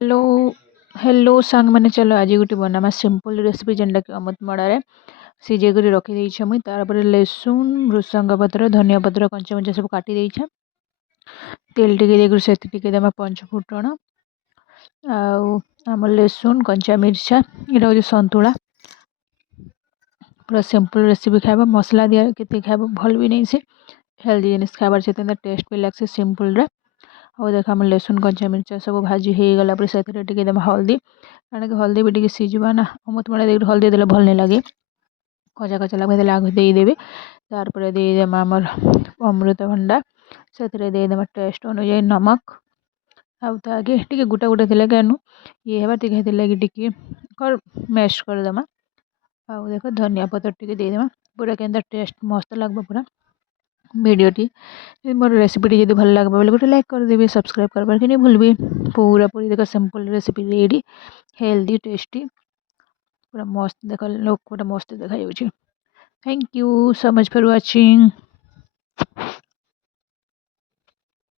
Hello hello सांग मैंने चलो आज गोटे बनामा सिंपल रेसिपी जेनटा कि अमृत मड़ारे सीझे कर रखी देछे मुई तार पर लहसुन भृसंग पत्र धनिया पत्र कंचा मचा सब काटी देछे तेल टिके देकर से टिके देमा पंच फुटण आम लहसुन कंचा मिर्चा यहाँ हूँ सतुला पूरा सिंपल रेसिपी खाइबा मसला दिया केते खाइबा भल भी नहीं से हेल्दी जिनिस खाइबार से टेस्ट भी लगसे सिंपल रे और देख आम लहसुन कंचा मिर्चा सब भाजी हो गला से टिके देमा हल्दी कारण कि हल्दी भी टिके सीझा ना अमृत बड़ा देख हल्दी देले भल नहीं लगे कचा कचा लगे आग देदेवि तार देदेमा आमर अमृतभंडा से देदेमा टेस्ट अनुजाई नमक आगे टिके गोटा गोटा थिला केनु ये हेबा टिके लगे टिके कर मैश करदेमा आउ देख धनिया पत्र टिके देदेमा पूरा केंदा टेस्ट मस्त लगबा पूरा भिडियोटी मोर रेसिपीटी जब भल लगे बोले गोटे लाइक करदेवी सब्सक्राइब करबार कि नहीं भूलबी पूरा पूरी देख simple recipe ready healthy tasty पूरा मस्त देख लोग पूरा मस्त देखा thank you so much for watching.